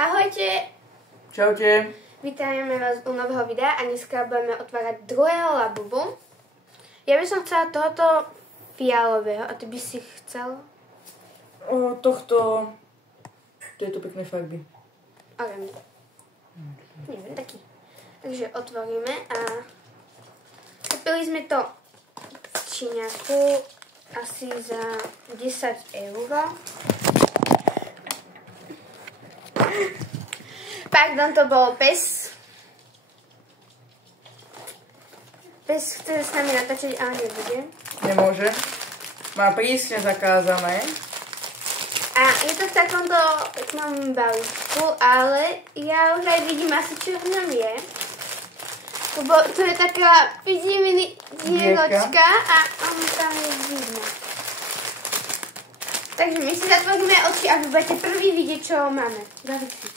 Ahojte! Čaute. Vítajeme vás u nového videa a dneska budeme otvárať druhého Labubu. Ja by som chcela tohoto fialového, a ty by si chcel? Tieto pekné farby. Oranž. Neviem, taký. Takže otvoríme a kúpili sme to v Číňaku asi za 10 €. Pardon, to bol pes. Pes chce s nami natáčať, ale nebude. Nemôže. Má prísne zakázané. A je to v takomto peknom balíčku, ale ja už aj vidím asi, čo v ňom je. Lebo tu je taká mini dieročka a on tam je vidno. Takže my si zatvoríme oči a vy budete prvý vidieť, čo máme. Zavítky.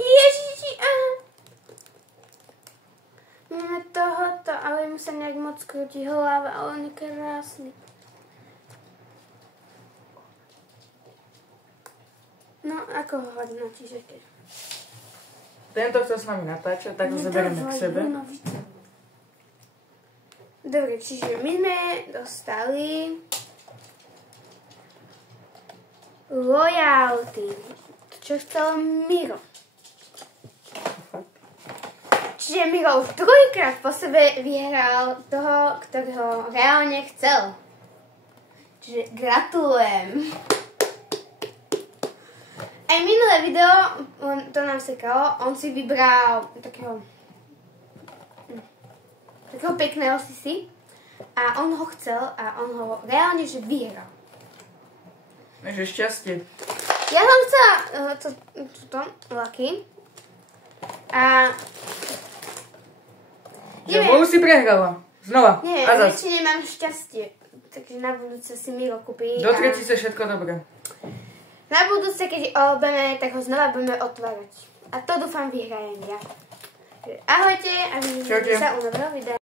Ježiši, máme tohoto, ale mu sa nejak moc krúti hlava, ale on je krásny. No, ako ho hodnotíš, keď? Tento chce s nami natáčať, tak ho zoberieme k sebe. Dobre, čiže my sme dostali Loyalty, čo chcel Miro. Čiže Miro už druhýkrát po sebe vyhral toho, ktorého reálne chcel. Čiže gratulujem. Aj minulé video, to nám sekalo, on si vybral takého pekného sisi a on ho chcel a on ho reálne že vyhral. Takže šťastie. Ja som chcela túto Lucky a Že moju si prehrala. Znova. Nie, A zas. väčšine mám šťastie, takže na budúce si Miro kúpi. Do tretice všetko dobré. Na budúce, keď budeme, tak ho znova budeme otvárať. A to dúfam vyhrajem ja. Ahojte a vidíme sa u nového videa.